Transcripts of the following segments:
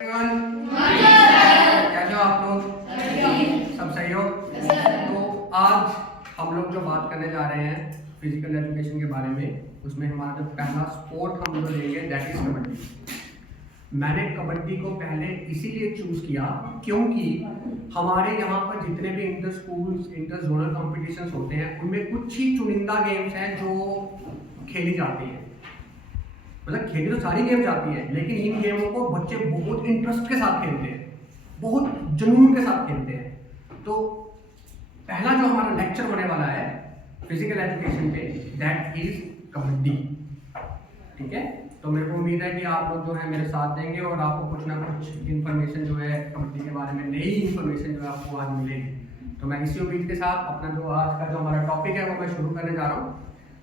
कैसे हो आप लोग? सब सही हो? तो आज हम लोग जो बात करने जा रहे हैं फिजिकल एजुकेशन के बारे में, उसमें हमारा जो पहला स्पोर्ट हम जो लेंगे दैट इज कबड्डी। मैंने कबड्डी को पहले इसीलिए चूज किया क्योंकि हमारे यहाँ पर जितने भी inter schools inter zonal competitions होते हैं उनमें कुछ ही चुनिंदा गेम्स हैं जो खेली जाती हैं। मतलब खेली तो सारी गेम्स आती है, लेकिन इन गेमों को बच्चे बहुत इंटरेस्ट के साथ खेलते हैं, बहुत जुनून के साथ खेलते हैं। तो पहला जो हमारा लेक्चर होने वाला है फिजिकल एजुकेशन पे दैट इज कबड्डी। ठीक है, तो मेरे को उम्मीद है कि आप लोग जो है मेरे साथ देंगे और आपको कुछ ना कुछ इन्फॉर्मेशन जो है कबड्डी के बारे में, नई इन्फॉर्मेशन जो है आपको आज मिलेगी। तो मैं इसी उम्मीद के साथ अपना जो आज का जो हमारा टॉपिक है वो मैं शुरू करने जा रहा हूँ।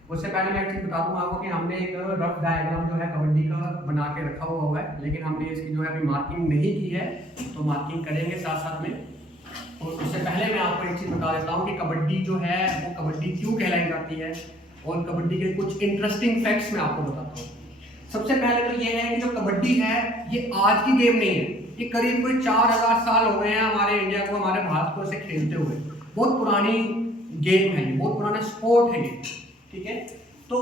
उससे पहले मैं एक चीज़ बता दूँ आपको कि हमने एक रफ डायग्राम जो है कबड्डी का बना के रखा हुआ है, लेकिन हमने इसकी जो है अभी मार्किंग नहीं की है, तो मार्किंग करेंगे साथ साथ में। और उससे पहले मैं आपको एक चीज़ बता देता हूँ कि कबड्डी जो है वो कबड्डी क्यों कहलाई जाती है और कबड्डी के कुछ इंटरेस्टिंग फैक्ट्स मैं आपको बताता हूँ। सबसे पहले तो ये है कि जो कबड्डी है ये आज की गेम नहीं है, ये करीब कोई 4000 साल हो गए हैं हमारे इंडिया को, हमारे भारत को इसे खेलते हुए। बहुत पुरानी गेम है, बहुत पुराना स्पोर्ट है ये। ठीक है, तो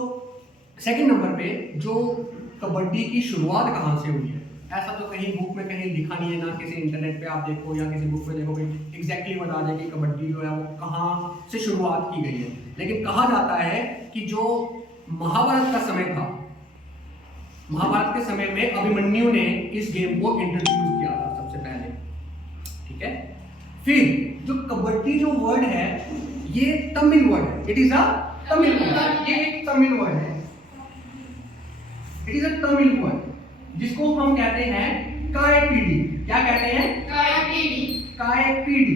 सेकंड नंबर पे जो कबड्डी की शुरुआत कहाँ से हुई है, ऐसा तो कहीं बुक में कहीं लिखा नहीं है, ना किसी इंटरनेट पे आप देखो या किसी बुक में देखो एग्जैक्टली बता दें कि कबड्डी जो है वो कहाँ से शुरुआत की गई है। लेकिन कहा जाता है कि जो महाभारत का समय था, महाभारत के समय में अभिमन्यु ने इस गेम को इंट्रोड्यूस किया था सबसे पहले। ठीक है, फिर जो कबड्डी जो वर्ड है ये तमिल वर्ड है, it is a Tamil word, ये एक तमिल वर्ड है, it is a Tamil word जिसको हम कहते हैं कायपीडी। क्या कहते हैं? कायपीडी। कायपीडी,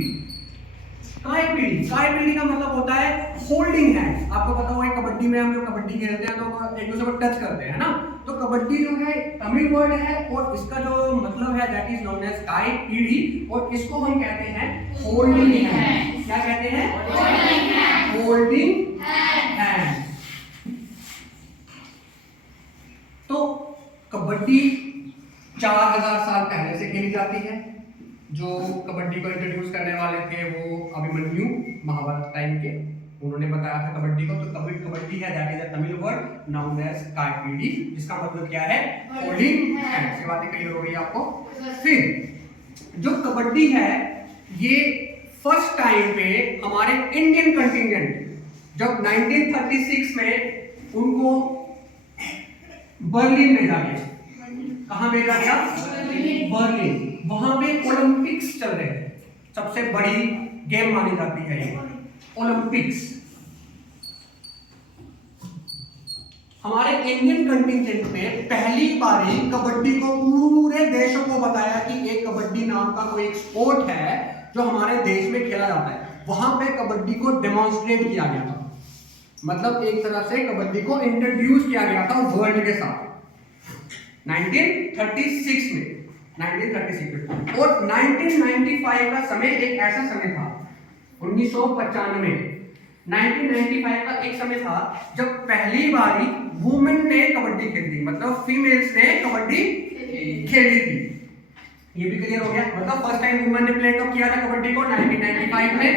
कायपीडी, कायपीडी का मतलब होता है होल्डिंग हैंड। आपको पता होगा कबड्डी में हम जो कबड्डी खेलते हैं तो एक दूसरे को टच करते हैं ना, तो कबड्डी जो है तमिल वर्ड है और इसका जो मतलब है दैट इज नोन एज कायपीडी और इसको हम कहते हैं होल्डिंग हैंड। क्या कहते हैं? Holding hand. Holding hand. तो कबड्डी 4000 साल पहले से खेली जाती है। जो कबड्डी को इंट्रोड्यूस करने वाले थे वो अभिमन्यु, महाभारत टाइम के, उन्होंने बताया था कबड्डी को। तो कबड्डी है that is a Tamil word known as kaipidi, जिसका मतलब क्या है? Holding hand. ये बातें क्लियर हो गई आपको? फिर जो कबड्डी है ये फर्स्ट टाइम पे हमारे इंडियन कंटिजेंट जब 1936 में उनको बर्लिन भेजा गया। कहां भेजा गया? बर्लिन। वहां पे ओलंपिक्स चल रहे हैं, सबसे बड़ी गेम मानी जाती है ये ओलंपिक्स। हमारे इंडियन कंटिजेंट में पहली बारी कबड्डी को पूरे देशों को बताया कि एक कबड्डी नाम का कोई एक स्पोर्ट है जो हमारे देश में खेला जाता है। वहां पे कबड्डी को डेमोन्स्ट्रेट किया गया था, मतलब एक तरह से कबड्डी को इंट्रोड्यूस किया गया था वर्ल्ड के साथ 1936 में। 1936 में और 1995 का समय एक ऐसा समय था, 1995 1995 का एक समय था जब पहली बारी वुमेन ने कबड्डी खेली, मतलब फीमेल्स ने कबड्डी खेली थी। ये भी क्लियर हो गया, मतलब फर्स्ट टाइम वुमेन ने प्ले कब किया था कबड्डी को? 1995 में।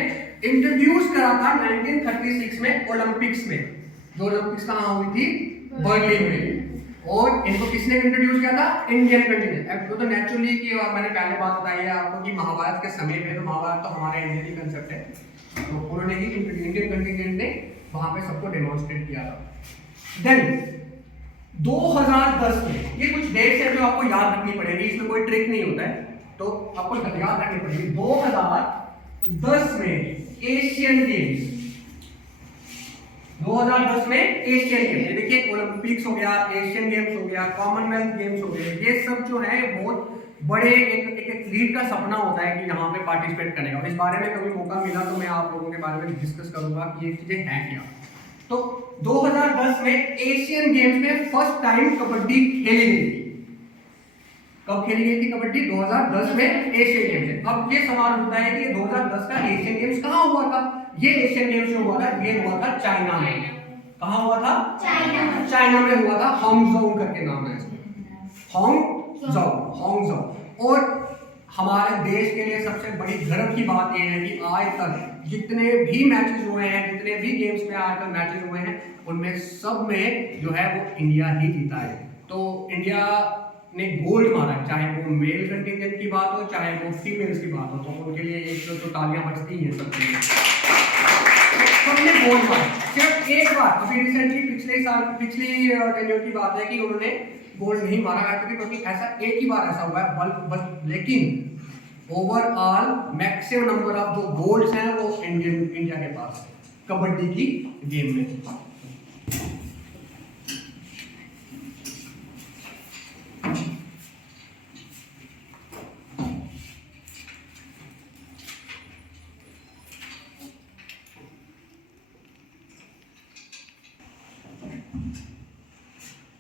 इंट्रोड्यूस करा था 1936 में ओलंपिक्स में। जो ओलंपिक्स कहाँ हुई थी? बर्लिन में। और इनको किसने इंट्रोड्यूस किया था? Indian contingent. अब तो नेचुरली कि मैंने पहले बात बताई है आपको कि महाभारत के समय में, तो महाभारत तो हमारा इंडियन ही कंसेप्ट है, तो उन्होंने ही इंडियन कंटिजेंट ने वहां पे सबको डेमोन्स्ट्रेट किया था। देन 2010 में, ये कुछ डेट्स है जो आपको याद रखनी पड़ेगी, इसमें कोई ट्रिक नहीं होता है, तो आपको याद रखनी पड़ेगी। 2010 में एशियन गेम्स, 2010 में एशियन गेम्स, ये देखिए ओलंपिक्स हो गया, एशियन गेम्स हो गया, कॉमनवेल्थ गेम्स हो गए, ये सब जो है बहुत बड़े एक एथलीट का सपना होता है कि यहाँ पे पार्टिसिपेट करेगा। और इस बारे में कभी मौका मिला तो मैं आप लोगों के बारे में डिस्कस करूंगा कि ये चीजें हैं क्या। तो 2010 में एशियन गेम्स में फर्स्ट टाइम कबड्डी खेली गई थी। कब खेली गई थी कबड्डी? 2010 में एशियन गेम्स। अब ये सवाल होता है कि 2010 का एशियन गेम्स कहाँ हुआ था? ये एशियन गेम्स जो हुआ था ये हुआ था चाइना में। कहाँ हुआ था? चाइना में हुआ था। हांगझोउ करके नाम है इसमें, हांगझोउ। और हमारे देश के लिए सबसे बड़ी गर्व की बात यह है कि आज तक जितने भी मैचेस हुए हैं, जितने भी गेम्स में आज तक मैचेस हुए हैं, उनमें सब में जो है वो इंडिया ही जीता है। तो इंडिया ने गोल्ड मारा है, चाहे वो मेल कंटिजेंट की बात हो चाहे वो फीमेल्स की बात हो, तो उनके लिए एक तो तालियां बजती हैं सबके लिए। सबने गोल्ड मारा सिर्फ एक बार, अभी रिसेंटली पिछली टेन्योर की बात है कि उन्होंने गोल्ड नहीं मारा है, क्योंकि ऐसा एक ही बार ऐसा हुआ है, लेकिन ओवरऑल मैक्सिमम नंबर ऑफ जो गोल्ड्स हैं वो इंडिया के पास है कबड्डी की गेम में।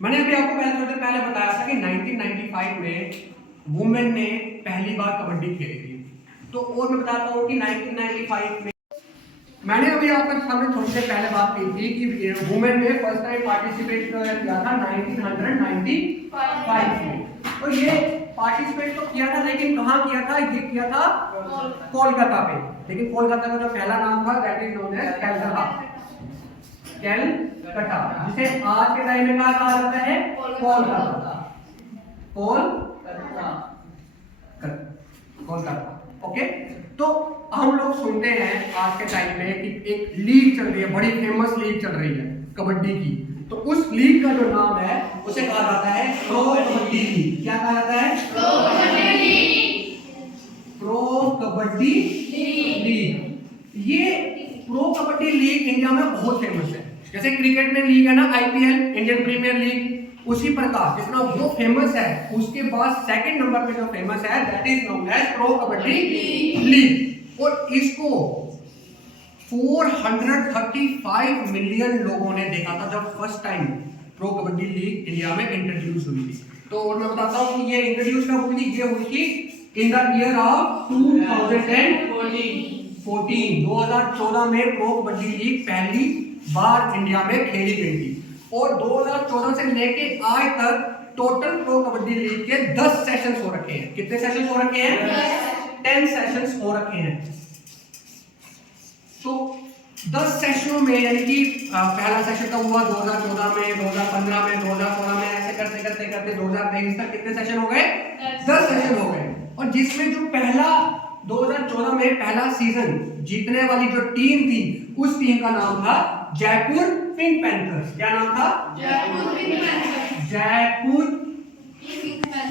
मैंने अभी आपको थोड़ी देर पहले बताया था कि 1995 में वुमेन ने पहली बार कबड्डी खेली थी। तो और मैं बताता हूँ कि 1995 में मैंने अभी आपके सामने थोड़ी देर पहले बात की थी कि वुमेन ने फर्स्ट टाइम पार्टिसिपेट किया था 1995 में। तो ये पार्टिसिपेट तो किया था, लेकिन कहाँ किया था? ये किया था कोलकाता पे। लेकिन कोलकाता का जो पहला नाम था that is known as Calcutta, जिसे आज के टाइम में कहा जाता है कोलकाता। ओके, तो हम लोग सुनते हैं आज के टाइम में कि एक लीग चल रही है, बड़ी फेमस लीग चल रही है कबड्डी की। तो उस लीग का जो नाम है उसे कहा जाता है प्रो कबड्डी लीग। क्या कहा जाता है? Pro kabaddi league. ये प्रो कबड्डी लीग इंडिया में बहुत फेमस है। जैसे क्रिकेट में लीग है ना, आईपीएल, इंडियन प्रीमियर लीग, उसी प्रकार जितना वो फेमस है, उसके बाद सेकंड नंबर पे जो फेमस है that is known as pro kabaddi league. और इसको 435 मिलियन लोगों ने देखा था जब first time pro kabaddi league India में इंट्रोड्यूस हुई थी। तो और मैं बताता हूँ कि ये इंट्रोड्यूस कब हुई थी? ये हुई थी इन द ईयर ऑफ 2014 में प्रो कबड्डी लीग पहली बार इंडिया में खेली गई थी। और 2014 से लेके आज तक टोटल प्रो कबड्डी लीग के 10 सेशंस हो रखे हैं। कितने सेशंस हो रखे हैं? 10 सेशंस हो रखे हैं। तो 10 सेशनों में यानी कि पहला सेशन कब हुआ? 2014 में, 2015 में, 2016 में, ऐसे करते करते करते 2023 तक कितने सेशन हो गए? 10 सेशन हो गए। और जिसमें जो पहला 2014 में पहला सीजन जीतने वाली जो टीम थी, उस टीम का नाम था जयपुर पिंक पैंथर्स। क्या नाम था? Jaipur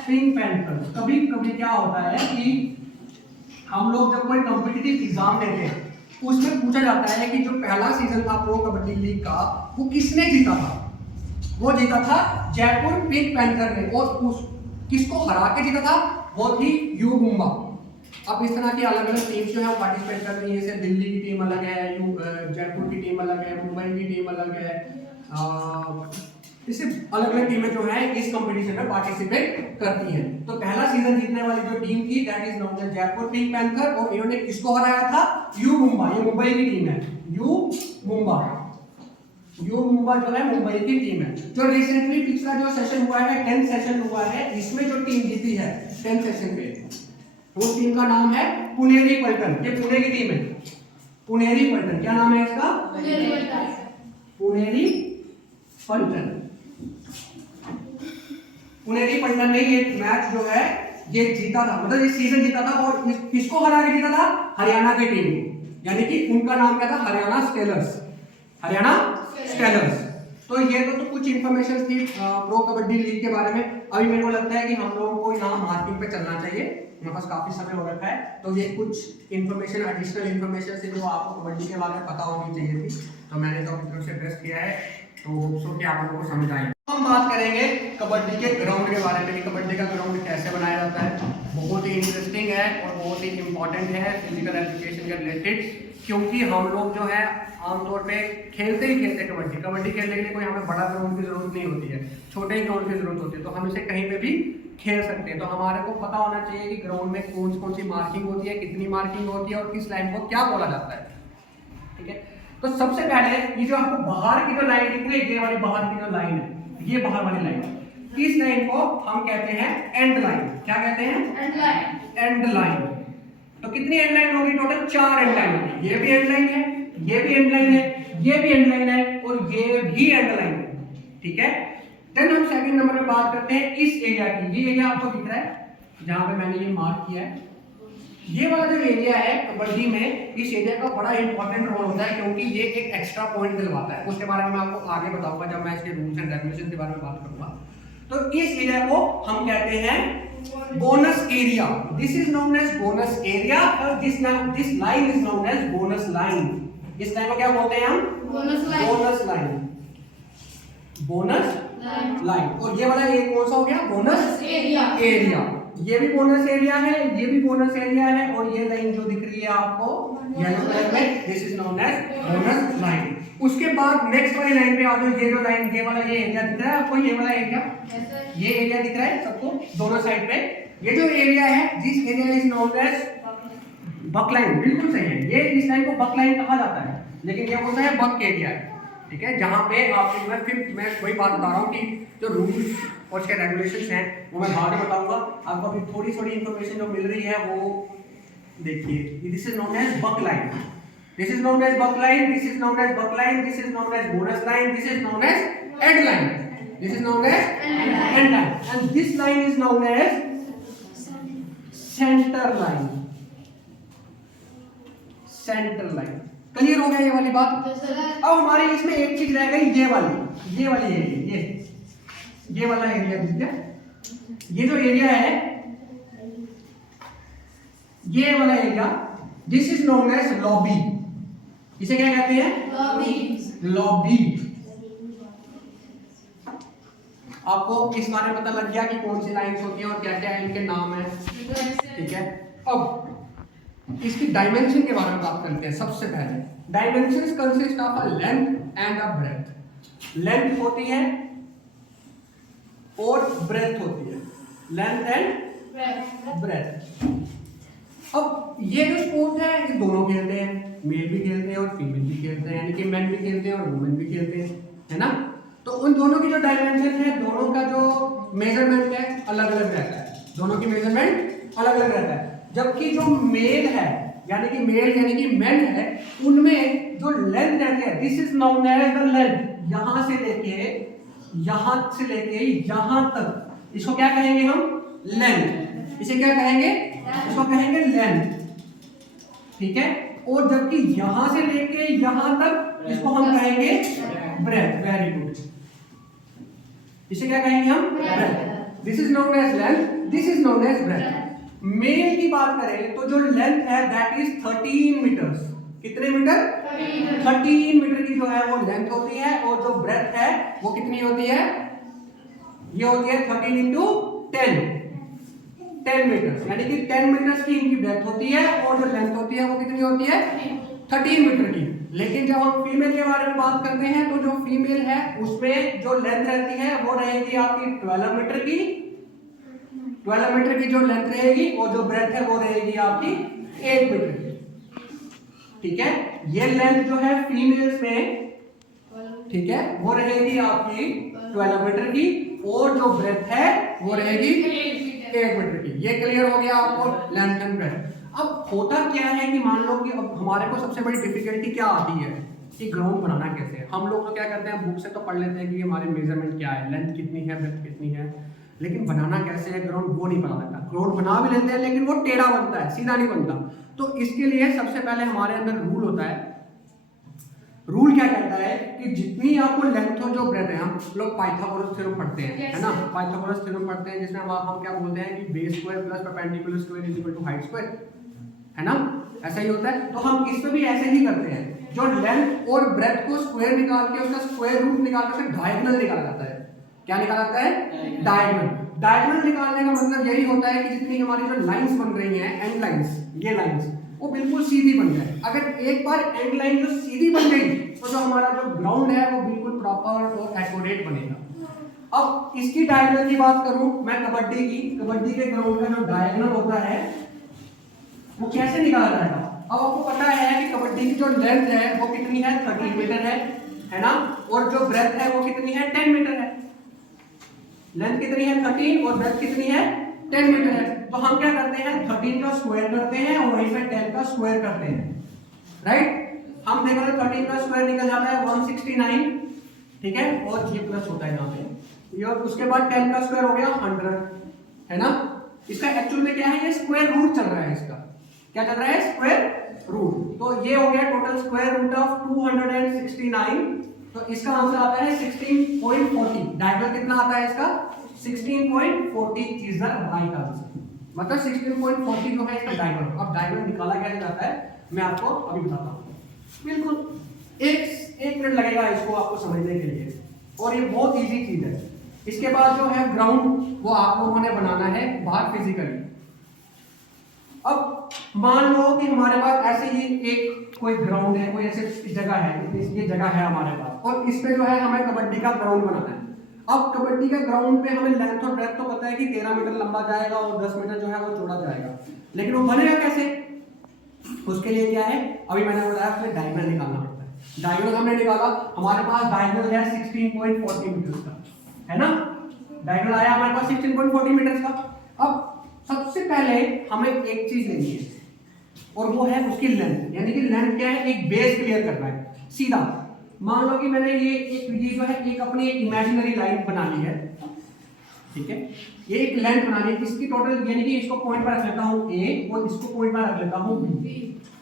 pink panthers. कभी कभी क्या होता है कि हम लोग जब कोई कॉम्पिटिटिव एग्जाम देते हैं, उसमें पूछा जाता है कि जो पहला सीजन था प्रो कबड्डी लीग का, वो किसने जीता था? वो जीता था जयपुर पिंक पैंथर ने। और उस किसको हरा के जीता था? वो थी यू मुंबा। अब इस तरह की अलग अलग टीम्स जो है पार्टिसिपेट कर रही है। जैसे दिल्ली की टीम अलग है, जयपुर की टीम अलग है, मुंबई की टीम अलग है। इससे अलग अलग टीमें जो है इस कंपटीशन में पार्टिसिपेट करती हैं। तो पहला सीजन जीतने वाली जो टीम थी that is known as Jaipur pink panther. और इन्होंने किसको हराया था? यू मुंबा। ये मुंबई की टीम है, यू मुंबा। यू मुंबा जो है मुंबई की टीम है। जो रिसेंटली पिछला जो सेशन हुआ है, 10th सेशन हुआ है, इसमें जो टीम जीती है 10th सेशन पे, उस टीम का नाम है पुनेरी पल्टन। ये पुणे की टीम है, पुनेरी पल्टन। क्या नाम है इसका? पुनेरी पल्टन। पुनेरी पल्टन ने ये मैच जो है ये जीता था, मतलब ये सीजन जीता था। और किसको हरा के जीता था? हरियाणा की टीम, यानी कि उनका नाम क्या था? हरियाणा स्टेलर्स। हरियाणा स्टेलर्स। तो ये तो कुछ इंफॉर्मेशन थी प्रो कबड्डी लीग के बारे में। अभी मेरे को लगता है कि हम लोगों को यहाँ मार्किंग पे चलना चाहिए, मेरे पास काफी समय हो रखा है। तो ये कुछ इंफॉर्मेशन, एडिशनल इंफॉर्मेशन से जो आपको कबड्डी के बारे में पता होनी चाहिए थी, तो मैंने तो अपनी तरफ से एड्रेस किया है। तो होप्सो कि आप लोगों को समझ आए। हम बात करेंगे कबड्डी के ग्राउंड के बारे में कि कबड्डी का ग्राउंड कैसे बनाया जाता है। बहुत ही इंटरेस्टिंग है और बहुत ही इंपॉर्टेंट है फिजिकल एजुकेशन के रिलेटेड, क्योंकि हम लोग जो है आमतौर पे खेलते ही खेलते कबड्डी। कबड्डी खेलने के लिए कोई हमें बड़ा ग्राउंड की जरूरत नहीं होती है, छोटे ही ग्राउंड की जरूरत होती है। तो हम इसे कहीं पे भी खेल सकते हैं। तो हमारे को पता होना चाहिए कि ग्राउंड में कौन सी मार्किंग होती है, कितनी मार्किंग होती है और किस लाइन को क्या बोला जाता है। ठीक है, तो सबसे पहले ये जो आपको बाहर की जो लाइन दिख रही है, ये वाली बाहर की जो लाइन है, ये बाहर वाली लाइन, इस लाइन को हम कहते हैं एंड लाइन। क्या कहते हैं? And line. And line. तो कितनी एंड लाइन होगी? टोटल 4 एंड लाइन होगी। ये भी एंड लाइन है, ये भी एंड लाइन है, ये भी एंड लाइन है और ये भी एंड लाइन है। ठीक है। देन हम सेकंड नंबर में बात करते हैं इस एरिया की। ये एरिया आपको दिख रहा है जहां पे मैंने ये मार्क किया है। ये वाला जो एरिया है कबड्डी में, इस एरिया का बड़ा इंपॉर्टेंट रोल होता है क्योंकि ये एक एक्स्ट्रा पॉइंट दिलवाता है। उसके बारे में मैं आपको आगे बताऊंगा जब मैं इसके रूल्स एंड रेगुलेशन के बारे में बात करूंगा। तो इस एरिया को हम कहते हैं bonus area. This is known as bonus area और this line is known as bonus line. इस लाइन को क्या बोलते हैं हम? Bonus line. Bonus line. Bonus line. और ये वाला एक कौन सा हो गया? Bonus area. ये भी बोनस एरिया है, ये भी बोनस एरिया है और ये लाइन जो दिख रही है आपको येलो कलर में, this is known as bonus line. उसके बाद नेक्स्ट वाली लाइन पे आ जाओ। ये जो लाइन, ये वाला ये एरिया दिख रहा है आपको, ये वाला एरिया, ये एरिया दिख रहा है सबको दोनों साइड पे। ये जो एरिया है, this area is known as baulk line. बिल्कुल सही है, ये इस लाइन को बक लाइन कहा जाता है, लेकिन ये होता है बक एरिया है। ठीक है। जहां पे आपको मैं वही बात बता रहा हूँ कि जो रूल्स और उसके रेगुलेशंस हैं वो मैं बाद में बताऊंगा। आपको अभी थोड़ी थोड़ी इंफॉर्मेशन जो मिल रही है वो देखिए। This is known as baulk line, this is known as baulk line, this is known as baulk line, this is known as bonus line, this is known as end line, this is known as end line and this line is known as centre line. Centre line. Clear हो गया ये वाली बात? अब हमारी इसमें एक चीज रह गई, ये वाली एरिया, ये वाला एरिया दिख गया। ये जो एरिया है, ये वाला area, this is known as lobby. इसे क्या कहते हैं? लॉबी। आपको इस बारे में पता लग गया कि कौन सी लाइंस होती हैं और क्या क्या इनके नाम है। ठीक है। अब इसकी डायमेंशन के बारे में बात करते हैं। सबसे पहले dimensions consist of a length and a breadth. Length होती है और ब्रेथ होती है, लेंथ एंड ब्रेथ। अब ये जो स्पोर्ट है ये दोनों खेलते हैं, मेल भी खेलते हैं और फीमेल भी खेलते हैं, यानी कि मेन भी खेलते हैं और वुमेन भी खेलते हैं, है ना। तो उन दोनों की जो डायमेंशन है, दोनों का जो मेजरमेंट है अलग अलग रहता है, दोनों की मेजरमेंट अलग अलग रहता है। जबकि जो मेल है यानी कि मेन है, उनमें जो लेंथ रहती है, this is known as the length. यहां से लेके यहां तक, इसको क्या कहेंगे हम? लेंथ। इसे क्या कहेंगे? इसको कहेंगे लेंथ। ठीक है। और जबकि यहां से लेके यहां तक, इसको हम कहेंगे ब्रेथ। Very good. इसे क्या कहेंगे हम? Breadth. This is known as length, this is known as breadth. Male की बात करें तो जो लेंथ है दैट इज 13 मीटर्स। कितने मीटर? 13 मीटर की जो है वो लेंथ होती है और जो ब्रेथ है वो कितनी होती है? ये होती है 13 इंटू 10 मीटर, यानी कि 10 मीटर्स की इनकी ब्रेथ होती है और जो लेंथ होती है वो कितनी होती है? 13 मीटर की। लेकिन जब हम फीमेल के बारे में बात करते हैं तो जो फीमेल है उसमें जो लेंथ रहती है वो रहेगी आपकी 12 मीटर की। 12 मीटर की जो लेंथ रहेगी और जो ब्रेथ है वो रहेगी आपकी 8 मीटर की। ठीक है। ये लेंथ जो है फीमेल्स में, ठीक है, वो रहेगी आपकी 12 मीटर की और जो ब्रेथ है वो रहेगी 8 मीटर की। ये क्लियर हो गया आपको लेंथ एंड ब्रेथ। अब होता क्या है कि मान लो कि अब हमारे को सबसे बड़ी डिफिकल्टी क्या आती है कि ग्राउंड बनाना कैसे है। हम लोग तो क्या करते हैं, बुक से तो पढ़ लेते हैं कि हमारे मेजरमेंट क्या है, लेंथ कितनी है, ब्रेथ कितनी है, लेकिन बनाना कैसे है ग्राउंड वो नहीं पता लगता। ग्राउंड बना भी लेते हैं लेकिन वो टेढ़ा बनता है, सीधा नहीं बनता। तो इसके लिए सबसे पहले हमारे अंदर रूल होता है। रूल क्या कहता है कि जितनी आपको लेंथ और जो ब्रेथ है, हम लोग पाइथागोरस थ्योरम पढ़ते हैं, है ना। पाइथागोरस थ्योरम पढ़ते हैं जिसमें हम क्या बोलते हैं कि base square plus perpendicular square is equal to height square, है ना। ऐसा ही होता है। तो हम इसमें भी ऐसे ही करते हैं, जो लेंथ और ब्रेथ को स्क्वायर निकाल के उसका स्क्वायर रूट निकाल के उसका डायगोनल निकाला जाता है। क्या निकाला जाता है? डायगोनल। डायगोनल निकालने का मतलब यही होता है कि जितनी हमारी जो लाइंस बन रही हैं, एंड लाइंस, ये लाइंस वो बिल्कुल सीधी बन जाए। अगर एक बार एंड लाइन जो सीधी बन गई तो जो हमारा जो ग्राउंड है वो बिल्कुल प्रॉपर और एक्यूरेट बनेगा। अब इसकी डायगोनल की बात करूं मैं, कबड्डी के ग्राउंड का जो डायगोनल होता है वो कैसे निकाला जाएगा। अब आपको पता है कि कबड्डी की जो लेंथ है वो कितनी है? 13 मीटर है ना। और जो ब्रेथ है वो कितनी है? 10 मीटर है। लेंथ कितनी है 13 और ब्रेथ कितनी है 10 मीटर है। तो हम क्या करते हैं 13 का स्क्वायर करते हैं और वहीं पे 10 का स्क्वायर करते हैं, राइट। हम देख रहे हैं 13 का स्क्वायर निकल जाता है 169, ठीक है, और ये प्लस होता है यहाँ पे ये, और उसके बाद 10 का स्क्वायर हो गया 100, है ना। इसका एक्चुअल में क्या है, ये स्क्वायर रूट चल रहा है, इसका क्या चल रहा है स्क्वायर रूट। तो ये हो गया टोटल स्क्वायर रूट ऑफ 269, तो इसका आंसर आता है 16.40। डायगोनल कितना आता है इसका 16.40 इज द राइट आंसर, मतलब 16.40 जो है इसका डायगोनल। अब डायगोनल निकाला कैसे जाता है मैं आपको अभी बताता हूँ, बिल्कुल एक मिनट लगेगा इसको आपको समझने के लिए, और ये बहुत इजी चीज है। इसके बाद जो है ग्राउंड वो आप लोगों ने बनाना है बाहर फिजिकली। अब मान लो कि हमारे पास ऐसे ही एक कोई ग्राउंड है, कोई ऐसे जगह है, ये जगह है हमारे पास, और इस पे जो है हमें कबड्डी का ग्राउंड बनाना है। अब कबड्डी का ग्राउंड पे हमें लेंथ और ब्रेथ तो पता है कि 13 मीटर लंबा जाएगा और 10 मीटर जो है वो चौड़ा जाएगा, लेकिन वो बनेगा कैसे, उसके लिए क्या है अभी मैंने बताया, उसमें डायगोनल निकालना पड़ता है। डायगोनल हमने निकाला, हमारे पास डायगोनल है 16.40 मीटर का, है ना। डायगोनल आया हमारे पास 16.40 मीटर का। अब सबसे पहले हमें एक चीज लेनी है और वो है उसकी लेंथ, यानी कि लेंथ क्या है, एक बेस क्लियर करना है सीधा। मान लो कि मैंने ये जो है एक अपनी एक इमेजिनरी लाइन बना ली है, ठीक है, ये एक लेंथ बनानी है इसकी टोटल, यानी कि इसको पॉइंट पर रख लेता हूँ A और इसको पॉइंट पर रख लेता हूँ B।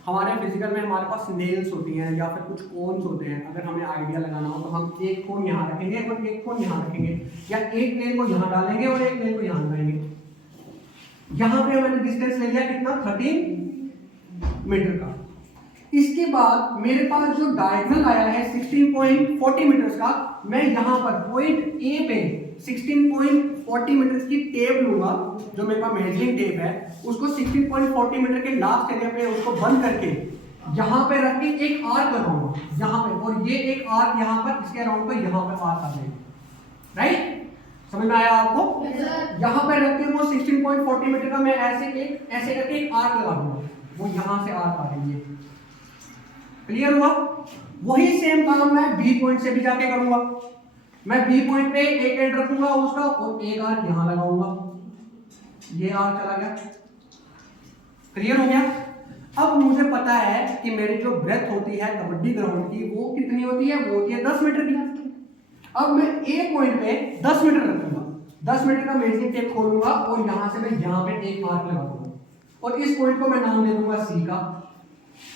हमारे फिजिकल में हमारे पास नेल्स होती हैं या फिर कुछ कोन्स होते हैं, अगर हमें आइडिया लगाना हो तो हम एक कोन यहाँ रखेंगे और एक कोन यहाँ रखेंगे, या एक नेल को यहाँ डालेंगे और एक नेल को यहाँ लगाएंगे। यहाँ पे मैंने डिस्टेंस ले लिया कितना 13 मीटर का। इसके बाद मेरे पास जो डायगोनल आया है 16.40 मीटर का, मैं यहाँ पर पॉइंट ए पे 16.40 मीटर की टेप लूंगा, जो मेरे पास मेजरिंग टेप है, उसको 16.40 मीटर के लास्ट एरिया पे उसको बंद करके यहाँ पे रख के एक आर्क लगाऊंगा यहाँ पे, और ये एक आर्क यहाँ पर इसके अराउंड पे यहाँ पर आर्क आ जाएगा, राइट। समझ में आया आपको? यहाँ पे रख के वो 16.40 मीटर का मैं ऐसे करके एक आर्क लगा दूंगा, वो यहाँ से आर्क आ रही है, क्लियर हुआ। वही सेम काम मैं बी पॉइंट से भी जाके करूंगा। मैं बी पॉइंट पे एक एंड रखूंगा उसका और एक आर्क यहां लगाऊंगा, ये आर्क चला गया, क्लियर हो गया। अब मुझे पता है कि मेरी जो ब्रेथ होती है कबड्डी ग्राउंड की वो कितनी होती है, वो होती है 10 मीटर की। अब मैं ए पॉइंट पे 10 मीटर रखूंगा, 10 मीटर का मेजरिंग टेप खोलूंगा और यहां से मैं यहां पे एक आर्क लगा दूंगा, और इस पॉइंट को मैं नाम दे दूंगा सी का।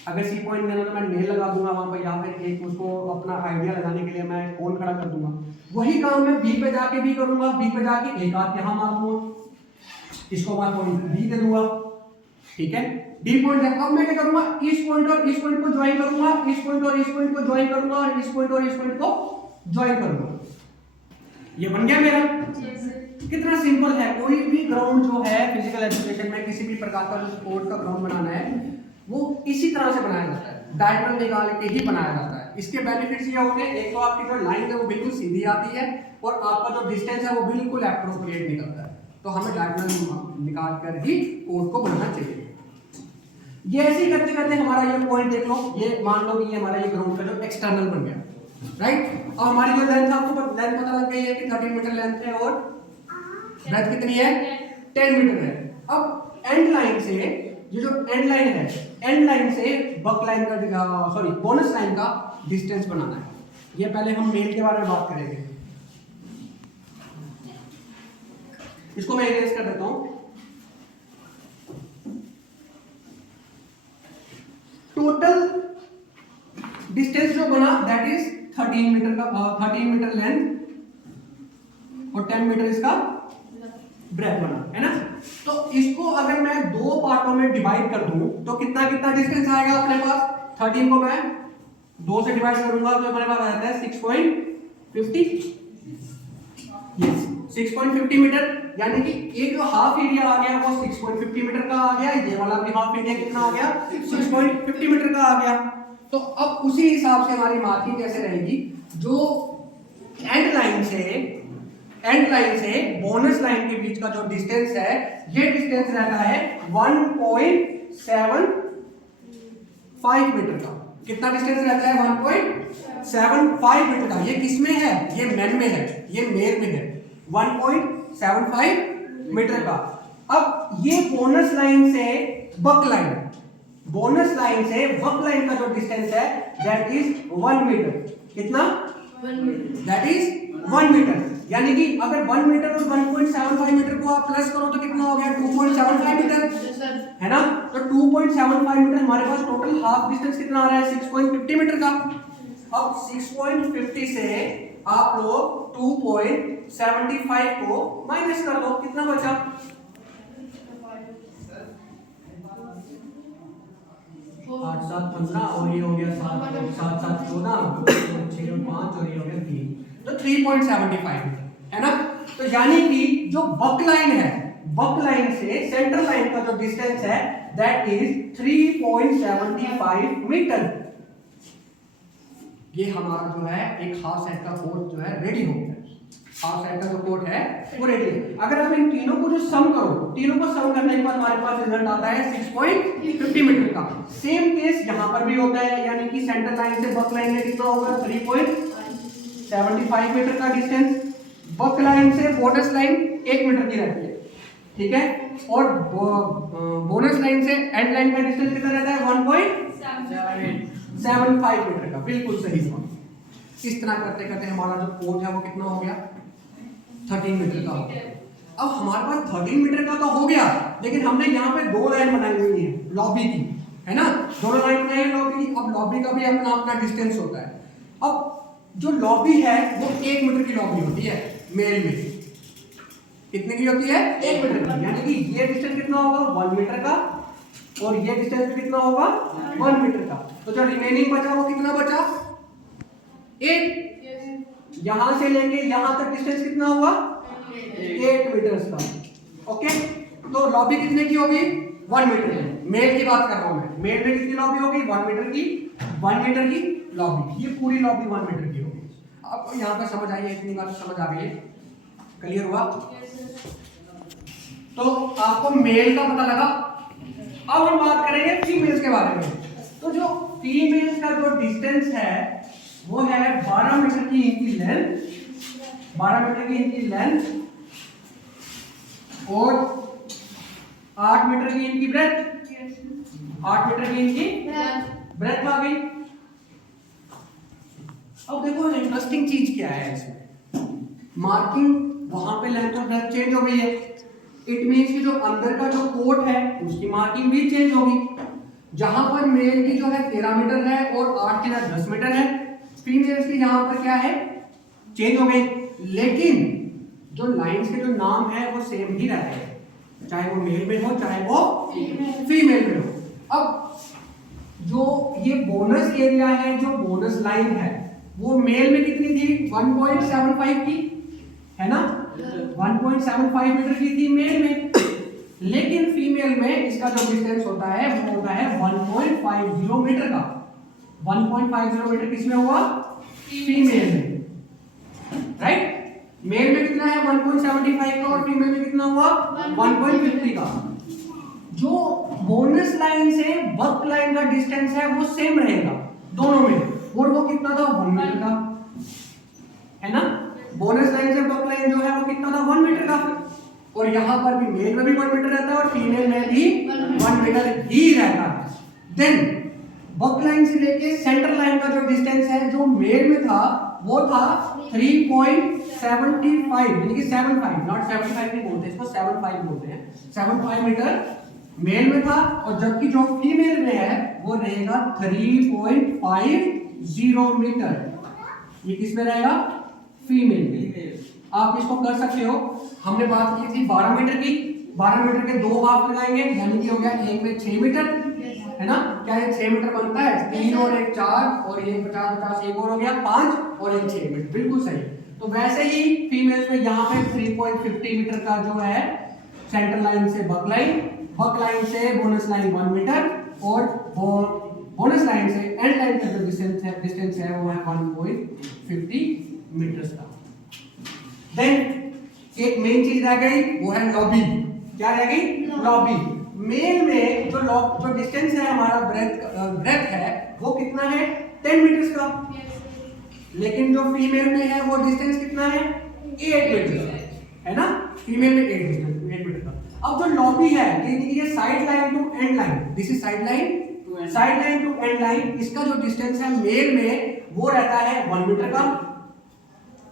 अगर सी पॉइंट देना तो मैं नेल लगा दूंगा वहां पर, या फिर एक उसको अपना आइडिया लगाने के लिए मैं कोन खड़ा कर दूंगा। वही काम मैं बी पे जाके भी करूंगा, बी पे जाके एक आर्क यहां मार दूंगा, इसको मैं पॉइंट बी दे दूंगा, ठीक है। डी पॉइंट है, अब मैं क्या करूंगा, इस पॉइंट और इस पॉइंट को ज्वाइन करूंगा, इस पॉइंट और इस पॉइंट को ज्वाइन करूंगा, और इस पॉइंट और इस पॉइंट को ज्वाइन करूंगा। ये बन गया मेरा। कितना सिंपल है। कोई भी ग्राउंड जो है फिजिकल एजुकेशन में, किसी भी प्रकार का जो स्पोर्ट का ग्राउंड बनाना है वो इसी तरह से बनाया जाता है, डायगोनल निकाल के ही बनाया जाता है। इसके बेनिफिट्स ये होंगे, एक तो आपकी जो लाइन है वो बिल्कुल सीधी आती है, और आपका जो डिस्टेंस है वो बिल्कुल एप्रोप्रिएट निकलता है। तो हमें डायगोनल निकाल कर ही कोड को बनाना चाहिए। ये ऐसे ही करते करते हमारा ये पॉइंट देख लो, ये मान लो कि ये हमारा ये ग्राउंड का जो एक्सटर्नल बन गया, राइट। और हमारी जो लेंथ आपको लेंथ पता लग गई है कि 13 मीटर लेंथ है, और ब्रेथ कितनी है 10 मीटर है। अब एंड लाइन से, ये जो एंड लाइन है, एंड लाइन से बक लाइन का सॉरी बोनस लाइन का डिस्टेंस बनाना है। ये पहले हम मेल के बारे में बात करेंगे। इसको मैं इरेज कर देता हूं। टोटल डिस्टेंस जो बना दैट इज 13 मीटर का 13 मीटर लेंथ और 10 मीटर इसका ब्रेथ बना, है ना। तो इसको अगर मैं दो पार्टों में डिवाइड कर दूं तो कितना कितना डिस्टेंस आएगा अपने पास। 13 को मैं 2 से डिवाइड करूंगा तो हमारे पास आ जाता है 6.50, यस 6.50 मीटर। यानी कि एक जो हाफ एरिया आ गया वो 6.50 मीटर का आ गया, ये वाला भी हाफ एरिया कितना आ गया 6.50 मीटर का आ गया। तो अब उसी हिसाब से हमारी मार्किंग कैसे रहेगी, जो एंड लाइन से बोनस लाइन के बीच का जो डिस्टेंस है, ये डिस्टेंस रहता है 1.75 मीटर का। कितना डिस्टेंस रहता है 1.75 मीटर का। ये किस में है, ये मैन में है, ये मेल में है। 1.75 मीटर का। अब ये बोनस लाइन से बक लाइन का जो डिस्टेंस है दैट इज 1 मीटर। कितना? 1 मीटर। That is 1 metre. यानी कि अगर 1 मीटर और 1.75 मीटर को आप प्लस करो तो कितना हो गया? 2.75 मीटर, है ना? तो 2.75 मीटर हमारे पास टोटल हाफ डिस्टेंस कितना आ रहा है? 6.50 मीटर का। अब 6.50 से आप लोग 2.75 को माइनस कर दो, कितना बचा? 8 7 15 और ये हो गया 7 7 7 14 6 और 5 और ये हो गया 3, तो 3.75 है ना। तो यानी कि जो बक लाइन से सेंट्रल लाइन का जो डिस्टेंस है दैट इज 3.75 मीटर। ये हमारा जो है एक हाफ सेट का कोड जो है रेडी हो गया। हाफ सेट का जो कोड है वो रेडी है। अगर आप इन तीनों को जो सम करो, तीनों को सम करने के बाद हमारे पास रिजल्ट आता है 6.50 मीटर का। सेम केस यहां पर भी होता है, यानी कि सेंटर लाइन से बक लाइन में कितना होगा? 3.75 मीटर का डिस्टेंस। बक लाइन से बोनस लाइन 1 मीटर की रहती है, ठीक है। और बोनस लाइन से एंड लाइन का डिस्टेंस कितना रहता है? 1.75 मीटर का। बिल्कुल सही जवाब। इस तरह करते करते हमारा जो कोड है वो कितना हो गया? 13 मीटर का हो गया। अब हमारे पास 13 मीटर का तो हो गया, लेकिन हमने यहाँ पे 2 लाइन बनाई हुई है लॉबी की, है ना? दोनों लाइन बनाई है लॉबी की। अब लॉबी का भी अपना अपना डिस्टेंस होता है। अब जो लॉबी है वो 1 मीटर की लॉबी होती है मेल में। कितने की होती है? 1 मीटर की। यानी कि ये डिस्टेंस कितना होगा? 1 मीटर का, और ये डिस्टेंस कितना होगा? 1 मीटर का। तो जो रिमेनिंग बचा वो कितना बचा? 8। यहां से लेके यहां तक डिस्टेंस कितना होगा? 8 मीटर का। ओके, तो लॉबी कितने की होगी? 1 मीटर की। मेल की बात कर रहा हूं मैं। मेल में कितनी लॉबी होगी? 1 मीटर की लॉबी। ये पूरी लॉबी 1 मीटर की होगी। आपको यहां पर समझ आई है? इतनी बात समझ आ गई है? क्लियर हुआ? तो आपको मेल का पता लगा। अब हम बात करेंगे फीमेल्स के बारे में। तो जो फीमेल्स का जो डिस्टेंस है वो है 12 मीटर की इनकी लेंथ, 12 मीटर की इनकी लेंथ और 8 मीटर की इनकी ब्रेथ, 8 मीटर की इनकी ब्रेथ आ गई। अब देखो इंटरेस्टिंग चीज क्या है इसमें, मार्किंग वहां पे लेंथ और ब्रेथ चेंज हो गई है। इट मींस कि जो अंदर का जो कोट है उसकी मार्किंग भी चेंज होगी। जहां पर मेल की जो है 13 मीटर है और 8 की 10 मीटर है, फीमेल्स की यहां पर क्या है? चेंज हो गई। लेकिन जो लाइंस के जो नाम है वो सेम ही रहते हैं, चाहे वो मेल में हो चाहे वो फीमेल में हो। अब जो ये बोनस एरिया है, जो बोनस लाइन है, वो मेल में कितनी थी? 1.75 की, है ना? 1.75 मीटर की थी मेल में। लेकिन फीमेल में इसका जो डिस्टेंस होता है वो होता है 1.50 मीटर का। 1.50 मीटर किसमें हुआ? फीमेल में, राइट? मेल में कितना है? 1.75 का, और फीमेल में कितना हुआ? 1.50 का। जो बोनस लाइन से बक लाइन का डिस्टेंस है वो सेम रहेगा दोनों में, और वो कितना था? 1 मीटर का, है ना? बोनस लाइन से बक लाइन जो है वो कितना था? 1 मीटर का। और यहां पर भी मेल में भी 1 मीटर रहता है और फीमेल में भी 1 मीटर ही रहता है। देन बक लाइन से लेके सेंटर लाइन का जो डिस्टेंस है जो मेल में था वो था 3.75, यानी कि 75, नॉट 75 नहीं बोलते इसको, 75 बोलते हैं। 75 मीटर मेल में था, और जबकि जो फीमेल में है वो रहेगा 3.50 मीटर। ये किस में रहेगा? फीमेल में। आप इसको कर सकते हो। हमने बात की थी 12 मीटर की, 12 मीटर के 2 हाफ लगाएंगे, यानी कि हो गया एक में 6 मीटर, है ना? क्या ये 6 मीटर बनता है? 3 और 1 4, और ये 50 50 एक और हो गया 5, और एक 6 मीटर। बिल्कुल सही। तो वैसे ही फीमेल्स में यहाँ पे 3.50 मीटर का जो है सेंटर लाइन से बक लाइन से बोनस लाइन 1 मीटर, और बोनस लाइन से एंड लाइन का जो डिस्टेंस है वो है 1.50 मीटर का। देन एक मेन चीज रह गई, वो है लॉबी। क्या रह गई? लॉबी। मेल में जो डिस्टेंस है हमारा ब्रेथ है वो कितना है? 10 मीटर का। लेकिन जो फीमेल में है वो डिस्टेंस कितना है? 8 मीटर। फीमेल में 8 मीटर का। अब जो लॉबी है ये side line to end line, this is side line to end line, इसका जो डिस्टेंस है मेल में वो रहता है 1 मीटर का,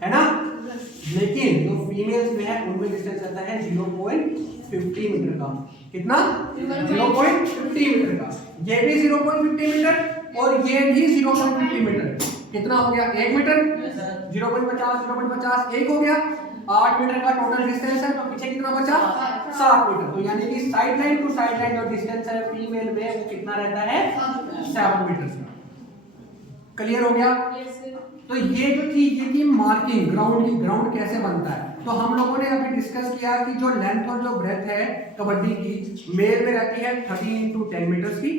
है ना। लेकिन जो फीमेल्स में है उनमें डिस्टेंस रहता है 0.50 मीटर का। कितना? 0.50 मीटर का। ये भी 0.50 मीटर और ये भी 0.50 मीटर। कितना हो गया? 1 मीटर। 0.50 1 हो गया। 8 मीटर का टोटल डिस्टेंस है, तो पीछे कितना बचा? 7 मीटर। तो यानी कि side line to side line जो डिस्टेंस है फीमेल में वो कितना रहता है? 7 मीटर का। क्लियर हो गया? तो ये जो थी ये थी मार्किंग ग्राउंड की, ग्राउंड कैसे बनता है। तो हम लोगों ने अभी डिस्कस किया कि जो लेंथ और जो ब्रेथ है कबड्डी की, मेल में रहती है 30 × 10 मीटर्स की,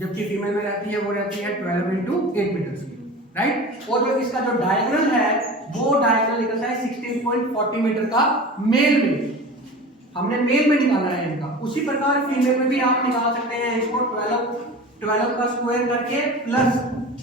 जबकि फीमेल में रहती है वो रहती है 12 × 8 मीटर्स की, राइट। और जो इसका जो डायगोनल है वो डायगोनल निकलता है 16.40 मीटर का मेल में। हमने मेल में निकाला है इनका। उसी प्रकार फीमेल में भी आप निकाल सकते हैं इसको 12 का स्क्वायर करके प्लस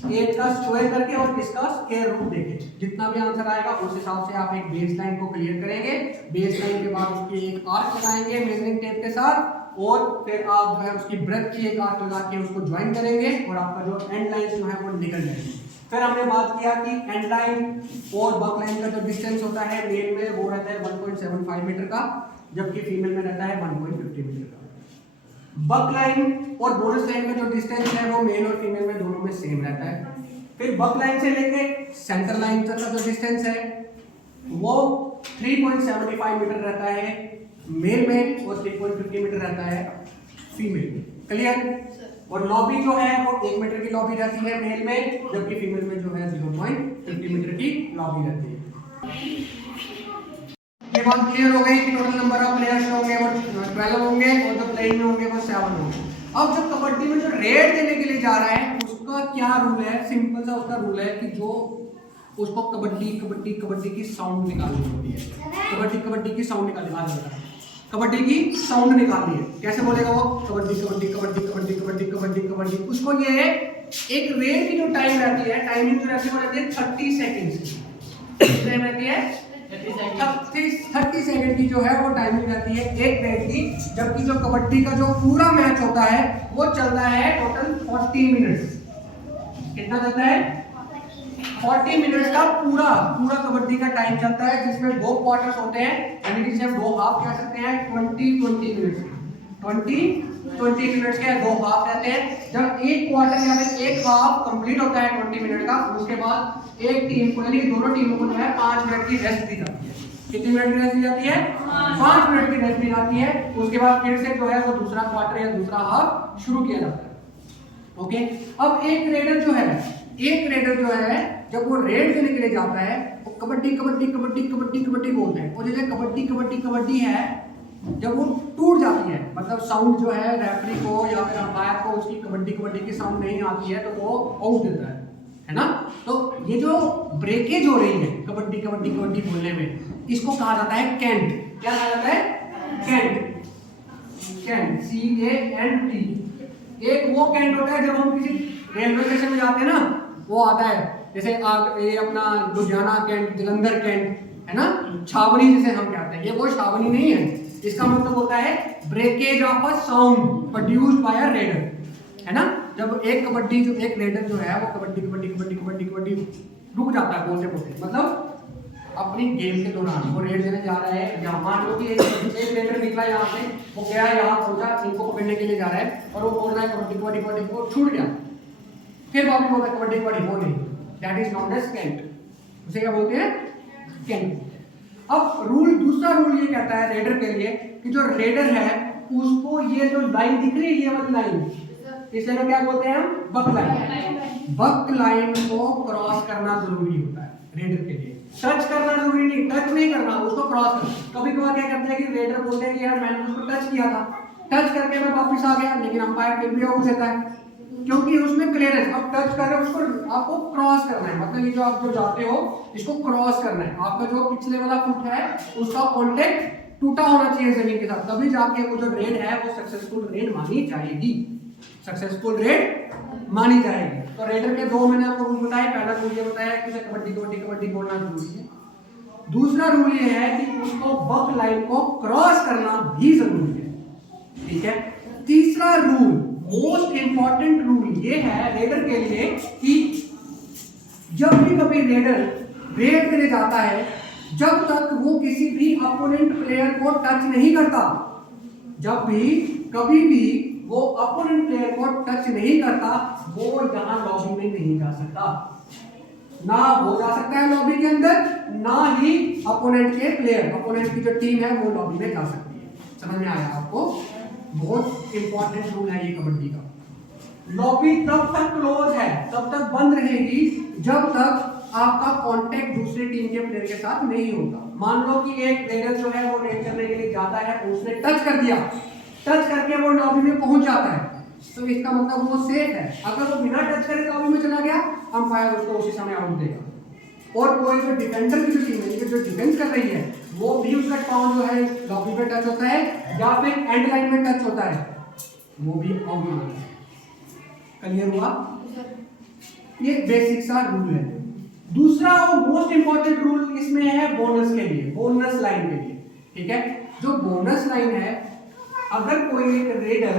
8 का स्क्वायर करके और इसका स्क्वायर रूट देके जितना भी आंसर आएगा उस हिसाब से आप एक बेस लाइन को क्लियर करेंगे। बेस लाइन के बाद उसकी एक आर्क लगाएंगे मेजरिंग टेप के साथ और फिर आप जो है उसकी ब्रेथ की एक आर्क लगा के उसको ज्वाइन करेंगे और आपका जो एंड लाइन जो है वो निकल जाएगी। फिर हमने बात किया कि एंड लाइन और बक लाइन का जो डिस्टेंस होता है मेल में वो रहता है 1.75 मीटर का, जबकि फीमेल में रहता है 1.50 मीटर का। बक लाइन और बोनस लाइन में जो डिस्टेंस है वो मेल और फीमेल में दोनों में सेम रहता है। फिर बक लाइन से लेके सेंटर लाइन तक का जो डिस्टेंस है वो 3.75 मीटर रहता है मेल में और 3.50 मीटर रहता है फीमेल में। क्लियर? और लॉबी जो है वो 1 मीटर की लॉबी रहती है मेल में, जबकि फीमेल में जो है 0.50 मीटर की लॉबी रहती है। ये बात क्लियर हो गई कि टोटल नंबर ऑफ प्लेयर्स होंगे वो 12 होंगे और जो प्लेइंग में होंगे वो 7 होंगे। अब जो कबड्डी में जो रेड देने के लिए जा रहा है उसका क्या रूल है? सिंपल सा उसका रूल है कि जो उसको कबड्डी कबड्डी कबड्डी की साउंड निकालनी होती है। कबड्डी कबड्डी की साउंड निकालनी, कबड्डी की साउंड निकालनी है। कैसे बोलेगा वो? कबड्डी कबड्डी कबड्डी कबड्डी कबड्डी कबड्डी कबड्डी। उसको ये एक रेड की जो टाइम रहती है, टाइमिंग जो रहती है वो रहती है 30 सेकंड्स की। टाइम रहती है 30 सेकंड की जो है वो टाइमिंग रहती है एक रेड की, जबकि जो कबड्डी का जो पूरा मैच होता है वो चलता है टोटल 40 मिनट्स। कितना चलता है? 40 मिनट्स का पूरा कबड्डी का टाइम चलता है, जिसमें 2 क्वार्टर्स होते हैं, यानी कि जिसे हम 2 हाफ कह सकते हैं। 20 मिनट्स के 2 हाफ रहते हैं। जब एक क्वार्टर या फिर एक हाफ कंप्लीट होता है 20 मिनट का, उसके बाद एक टीम को यानी कि दोनों टीमों को जो है 5 मिनट की रेस्ट दी जाती है। कितनी मिनट की रेस्ट दी जाती है? 5 मिनट की रेस्ट दी जाती है। उसके बाद फिर से जो है वो दूसरा क्वार्टर या दूसरा हाफ शुरू किया जाता है। ओके, अब एक रेडर जो है जब वो रेड देने के लिए जाता है वो कबड्डी कबड्डी कबड्डी कबड्डी कबड्डी बोलते हैं। और जैसे कबड्डी कबड्डी कबड्डी है, जब वो टूट जाती है, मतलब साउंड जो है रेफरी को या फिर अंपायर को उसकी कबड्डी कबड्डी की साउंड नहीं आती है, तो वो आउट देता है ना। तो ये जो ब्रेकेज हो रही है कबड्डी कबड्डी कबड्डी बोलने में, इसको कहा जाता है कैंट। क्या कहा जाता है? कैंट। CANT। एक वो कैंट होता है जब हम किसी रेलवे स्टेशन में जाते हैं ना, वो आता है जैसे ये अपना लुधियाना कैंट, जलंधर कैंट, है ना, छावनी जिसे हम कहते हैं। ये वो छावनी नहीं है। इसका मतलब होता है breakage of a sound produced by a raider, है ना। जब एक रेडर जो है वो कबड्डी कबड्डी कबड्डी कबड्डी कबड्डी रुक जाता है बोलते बोलते, मतलब अपनी गेम के दौरान वो रेड देने जा रहा है। यहाँ मान लो कि एक रेडर निकला यहाँ से, वो गया यहाँ पहुंचा, इनको पकड़ने के लिए जा रहा है और वो बोल रहा है कबड्डी कबड्डी कबड्डी, को छूट गया, फिर वापस बोल रहा है कबड्डी कबड्डी, वो नहीं, that is not as can't. उसे क्या बोलते हैं? कैंट। अब दूसरा रूल ये कहता है रेडर के लिए कि जो रेडर है उसको ये जो लाइन दिख रही है, ये वाली लाइन, इस लाइन को क्या बोलते हैं हम? बक लाइन। बक लाइन को क्रॉस करना जरूरी होता है रेडर के लिए। टच करना जरूरी नहीं, टच नहीं करना, उसको क्रॉस करना। कभी कभार क्या करते हैं कि रेडर बोलते हैं कि यार मैंने उसको टच किया था, टच करके मैं वापस आ गया, लेकिन अंपायर फिर भी आउट देता है क्योंकि उसमें क्लियरेंस। अब टच कर रहे हो उसको, आपको क्रॉस करना है, मतलब ये जो आप जो जाते हो इसको क्रॉस करना है। आपका जो पिछले वाला फुट है उसका कॉन्टेक्ट टूटा होना चाहिए जमीन के साथ, तभी जाके वो जो रेड है वो सक्सेसफुल रेड मानी जाएगी। सक्सेसफुल रेड मानी जाएगी। तो रेडर के 2 मैंने आपको रूल बताए। पहला रूल ये बताया कि उसे कबड्डी कबड्डी कबड्डी बोलना जरूरी है। दूसरा रूल ये है कि उसको बक लाइन को क्रॉस करना भी जरूरी है, ठीक है। तीसरा रूल, मोस्ट इंपॉर्टेंट रूल ये है रेडर के लिए कि जब भी कभी रेडर रेड करने जाता है, जब तक वो किसी भी अपोनेंट प्लेयर को टच नहीं करता, जब भी कभी भी वो अपोनेंट प्लेयर को टच नहीं करता, वो यहां लॉबी में नहीं जा सकता। ना वो जा सकता है लॉबी के अंदर, ना ही अपोनेंट के प्लेयर, अपोनेंट की जो टीम है वो लॉबी में जा सकती है। समझ में आया आपको? बहुत इंपॉर्टेंट रूल है ये कबड्डी का। लॉबी तब तक क्लोज है, तब तक बंद रहेगी जब तक आपका कांटेक्ट दूसरे टीम के प्लेयर के साथ नहीं होगा। मान लो कि एक प्लेयर जो है वो रेड करने के लिए जाता है, उसने टच कर दिया, टच करके वो लॉबी में पहुंच जाता है, तो इसका मतलब वो सेफ है। अगर वो बिना टच करे लॉबी में चला गया, अंपायर उसको उसी समय आउट देगा। और कोई जो डिफेंडर की जो टीम है, जो डिफेंस कर रही है, वो भी उसका पाँव जो है लॉबी पे टच होता है या फिर एंड लाइन में टच होता है, वो भी आउट होता है। क्लियर हुआ? ये बेसिक सा रूल है। दूसरा और मोस्ट इंपॉर्टेंट रूल इसमें है बोनस के लिए, बोनस लाइन के लिए, ठीक है। जो बोनस लाइन है, अगर कोई एक रेडर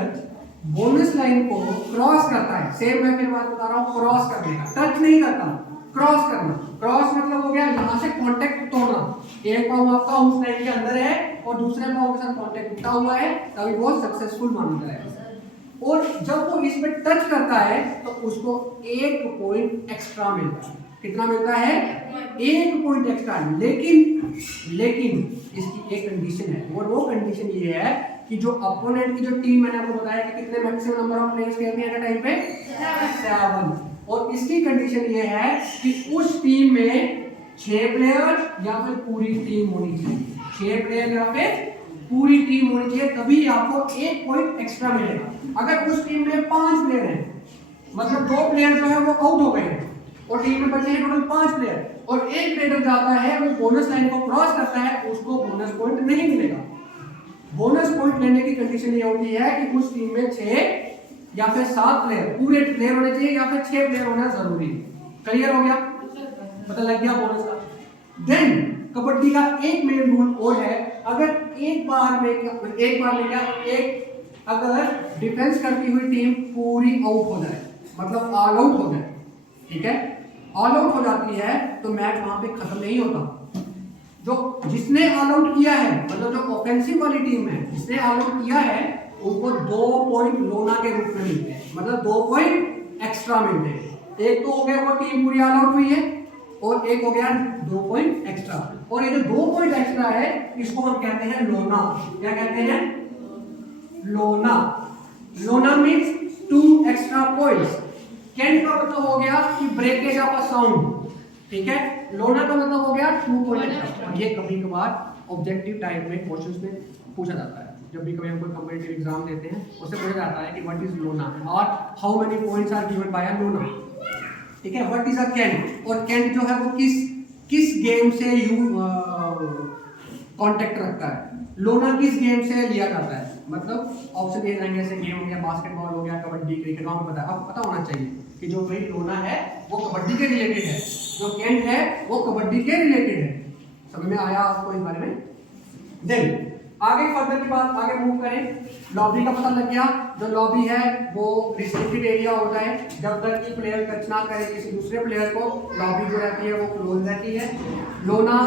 बोनस लाइन को क्रॉस करता है, सेम मैं फिर बात बता रहा हूँ, क्रॉस करने का, टच नहीं करता, क्रॉस करना। क्रॉस मतलब हो गया यहाँ से कांटेक्ट तोड़ना, एक पाँव आपका उस लाइन के अंदर है और दूसरे पाँव के साथ कांटेक्ट टूटा हुआ है, तभी वो सक्सेसफुल माना जाएगा। और जब वो इस पे टच करता है तो उसको 1 पॉइंट एक्स्ट्रा मिलता है। कितना मिलता है? 1 पॉइंट एक्स्ट्रा। लेकिन इसकी एक कंडीशन है, और वो कंडीशन ये है कि जो अपोनेंट की जो टीम, मैंने आपको बताया कि कितने मैक्सिमम नंबर ऑफ प्लेयर्स खेलते हैं टाइम पे 7, और इसकी कंडीशन ये है कि उस टीम में 6 प्लेयर या फिर पूरी टीम होनी चाहिए, 6 प्लेयर या फिर पूरी टीम होनी चाहिए, तभी आपको 1 पॉइंट एक्स्ट्रा मिलेगा। अगर उस टीम में 5 प्लेयर हैं, मतलब 2 प्लेयर जो है वो आउट हो गए हैं और टीम में बचे हैं टोटल 5 प्लेयर, और एक प्लेयर जाता है वो बोनस लाइन को क्रॉस करता है, उसको बोनस पॉइंट नहीं मिलेगा। बोनस पॉइंट लेने की कंडीशन ये होती है कि उस टीम में 6 या फिर 7 प्लेयर, पूरे प्लेयर होने चाहिए या फिर 6 प्लेयर होना जरूरी है। क्लियर हो गया? पता लग गया बोनस का? देन कबड्डी का एक मेन रूल और है, अगर एक बार में क्या, अगर डिफेंस करती हुई टीम पूरी आउट हो जाए, मतलब ऑल आउट हो जाए, ठीक है, ऑल आउट हो जाती है, तो मैच वहां पे खत्म नहीं होता। जो जिसने ऑल आउट किया है, मतलब जो ऑफेंसिव वाली टीम है, जिसने ऑल आउट किया है, उनको 2 पॉइंट लोना के रूप में मिलते हैं, मतलब 2 पॉइंट एक्स्ट्रा मिलते हैं। एक तो हो गया वो टीम पूरी ऑल आउट हुई है, और एक हो गया 2 पॉइंट एक्स्ट्रा। और ये जो 2 पॉइंट एक्स्ट्रा है, इसको हम कहते हैं लोना। क्या कहते हैं? लोना। लोना मीन्स 2 एक्स्ट्रा पॉइंट्स। कैंट का मतलब हो गया कि ब्रेकेज ऑफ अ साउंड, ठीक है। लोना का मतलब हो गया 2 पॉइंट एक्स्ट्रा। और ये कभी कभार ऑब्जेक्टिव टाइप में क्वेश्चंस में पूछा जाता है, जब भी कभी हम कोई कॉम्पिटिटिव एग्जाम देते हैं, उससे पूछा जाता है कि व्हाट इज लोना और how many points are given by a lona, ठीक है। व्हाट इज अ कैंट, और कैंट जो है वो किस गेम से कांटेक्ट रखता है, लोना किस गेम से लिया जाता है। मतलब ऑप्शन दिए जाएंगे, जैसे गेम हो गया, बास्केटबॉल हो गया, कबड्डी, क्रिकेट, वहां पे पता होना चाहिए कि जो भाई लोना है वो कबड्डी के रिलेटेड है, जो कैंट है वो कबड्डी के रिलेटेड है। समझ में आया आपको इस बारे में? देन आगे फर्दर की बात आगे मूव करें। लॉबी का पता लग गया। जो लॉबी है वो रिस्ट्रिक्टेड एरिया होता है, जब तक कि प्लेयर टच ना करे किसी दूसरे प्लेयर को, लॉबी जो रहती है वो क्लोज रहती है। लोना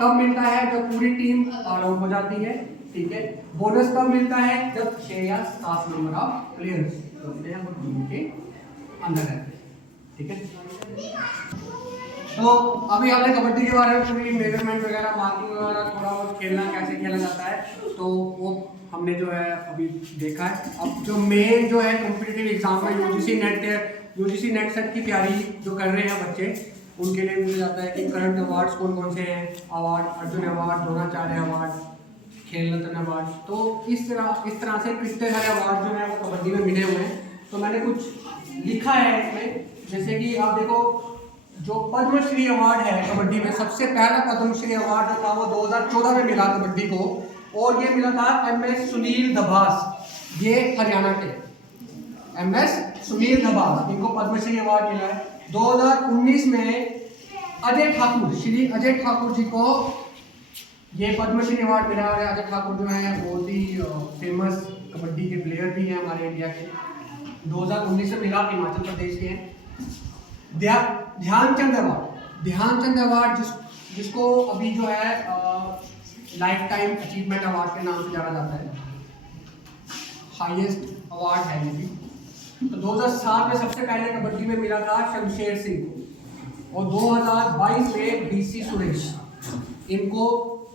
तब मिलता है जब पूरी टीम ऑल आउट हो जाती है, ठीक है। बोनस तब मिलता है जब 6 या 7 नंबर ऑफ प्लेयर्स होते हैं वो टीम के अंदर रहते हैं, ठीक है। तो अभी आपने कबड्डी के बारे में पूरी मेजरमेंट वगैरह, मार्किंग वगैरह, थोड़ा बहुत खेलना कैसे खेला जाता है, तो वो हमने जो है अभी देखा है। अब जो मेन जो है कॉम्पिटिटिव एग्जाम में यूजीसी नेट सेट की तैयारी जो कर रहे हैं बच्चे, उनके लिए पूछा जाता है कि करंट अवार्ड्स कौन कौन से हैं, award Arjun award, Dronacharya award, खेल रत्न अवार्ड। तो इस तरह से कितने सारे अवार्ड जो है वो कबड्डी में मिले हुए हैं। तो मैंने कुछ लिखा है इसमें, जैसे कि आप देखो, जो पद्मश्री अवार्ड है कबड्डी में, सबसे पहला पद्मश्री अवार्ड जो था वो 2014 में मिला कबड्डी को, और ये मिला था MS सुनील दभास, ये हरियाणा के MS सुनील दभास, इनको पद्मश्री अवार्ड मिला है। 2019 में अजय ठाकुर, श्री अजय ठाकुर जी को ये पद्मश्री अवार्ड मिला है। अजय ठाकुर जो है बहुत ही फेमस कबड्डी के प्लेयर भी हैं हमारे इंडिया के। 2019 में मिला, हिमाचल प्रदेश के हैं। ध्यानचंद अवार्ड, ध्यानचंद अवार्ड जिसको अभी जो है लाइफ टाइम अचीवमेंट अवार्ड के नाम से जाना जाता है, हाईएस्ट अवार्ड है ये भी। तो 2007 में सबसे पहले कबड्डी में मिला था शमशेर सिंह को, और 2022 में बीसी सुरेश, इनको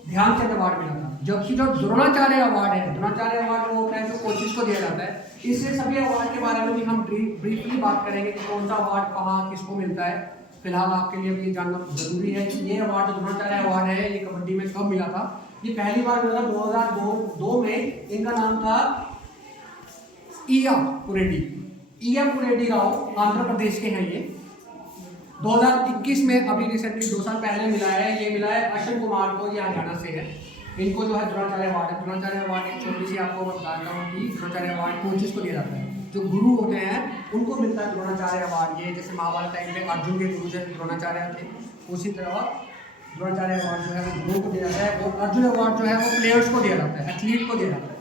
ध्यानचंद अवार्ड मिला था। जबकि जो द्रोणाचार्य अवार्ड है, द्रोणाचार्य अवार्ड वो होता है जो कोचेस को दिया जाता है। इससे सभी अवार्ड के बारे में भी हम ब्रीफली बात करेंगे कि कौन सा अवार्ड कहाँ किसको मिलता है। फिलहाल आपके लिए ये जानना जरूरी है कि ये अवार्ड जो द्रोणाचार्य अवार्ड है ये कबड्डी में कब मिला था। ये पहली बार मिला था 2002 में। इनका नाम था ईया पुरेडी राव, आंध्र प्रदेश के हैं ये। 2021 में अभी रिसेंटली 2 साल पहले मिला है, ये मिला है अश्विन कुमार को, ये हरियाणा से है। इनको जो है द्रोणाचार्य अवार्ड है। द्रोणाचार्य अवार्ड एक छोटी सी आपको बताता हूँ कि द्रोणाचार्य अवार्ड कोचेस को दिया जाता है, जो गुरु होते हैं उनको मिलता है द्रोणाचार्य अवार्ड। ये जैसे महाभारत टाइम पे अर्जुन के गुरु जैसे द्रोणाचार्य थे, उसी तरह द्रोणाचार्य अवार्ड जो है वो गुरु को दिया जाता है, और अर्जुन अवार्ड जो है वो प्लेयर्स को दिया जाता है, एथलीट को दिया जाता है।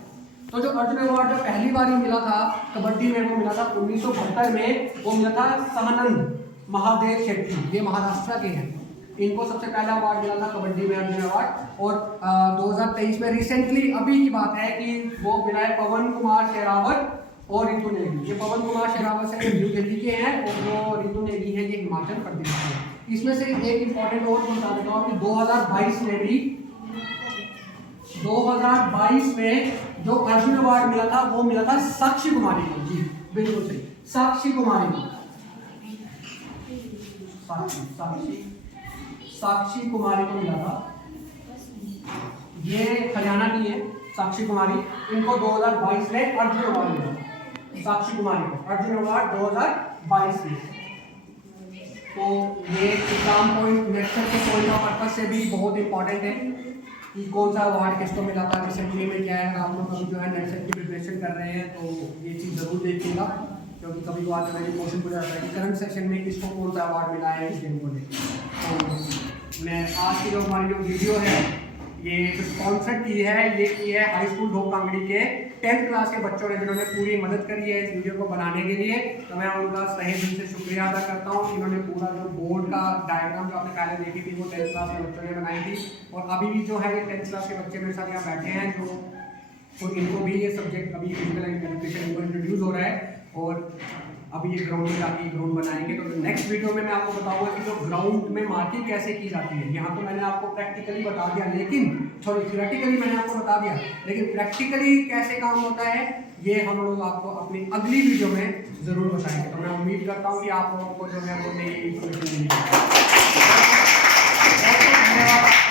तो जो अर्जुन अवार्ड जो पहली बार ही मिला था कबड्डी में, वो मिला था 1972 में। वो मिला था सहनंद महादेव शेट्टी, ये महाराष्ट्र के हैं। इनको सबसे पहला अवार्ड मिला था कबड्डी में, अर्जुन अवार्ड। और 2023 में रिसेंटली अभी की बात है कि वो मिला है पवन कुमार शेरावत और रितु नेगी। ये पवन कुमार शेरावत से न्यू दिल्ली के हैं, और जो रितु नेगी है ये हिमाचल प्रदेश के हैं। इसमें से एक इंपॉर्टेंट और बता देता हूँ कि 2022 में जो अर्जुन अवार्ड मिला था वो मिला था साक्षी कुमारी को। जी बिल्कुल सही, साक्षी कुमारी को, साक्षी कुमारी को मिला था। ये हरियाणा की है साक्षी कुमारी। इनको 2022 में अर्जुन अवार्ड मिला, साक्षी कुमारी को अर्जुन अवार्ड 2022 में। तो ये एग्जाम पॉइंट, लेक्चर के पॉइंट ऑफ पर्पज से भी बहुत इंपॉर्टेंट है कि कौन सा अवार्ड किसको मिला था रिसेंटली में, क्या है। आप लोग जो है नेट सेट की प्रिपरेशन कर रहे हैं तो ये चीज़ ज़रूर देखिएगा, क्योंकि कभी कभार मैंने क्वेश्चन पूछा जाता है कि करंट सेशन में किसको कौन सा अवार्ड मिला है इस गेम को लेकर। तो मैं आज की जो हमारी जो वीडियो है ये जो स्पॉन्सर की है, ये की है हाई स्कूल ढोक कांगड़ी के 10th क्लास के बच्चों ने, जिन्होंने पूरी मदद करी है इस वीडियो को बनाने के लिए। तो मैं उनका सही दिल से शुक्रिया अदा करता हूँ। इन्होंने पूरा जो बोर्ड का डायग्राम जो आपने पहले देखी थी वो 10th क्लास के बच्चों ने बनाई थी, और अभी भी जो है ये 10th क्लास के बच्चे मेरे साथ यहाँ बैठे हैं, तो इनको भी ये सब्जेक्ट अभी फिजिकल एजुकेशन इनको इंट्रोड्यूस हो रहा है। और अभी ये ग्राउंड में जाके ग्राउंड बनाएंगे। तो नेक्स्ट वीडियो में मैं आपको बताऊंगा कि जो ग्राउंड में मार्किंग कैसे की जाती है। यहाँ तो मैंने आपको प्रैक्टिकली बता दिया, लेकिन थियोरेटिकली मैंने आपको बता दिया, लेकिन प्रैक्टिकली कैसे काम होता है ये हम लोग आपको अपनी अगली वीडियो में ज़रूर बताएंगे। तो मैं उम्मीद करता हूँ कि आप लोगों को जो है वो नई इन्फॉर्मेशन मिलेगी। धन्यवाद।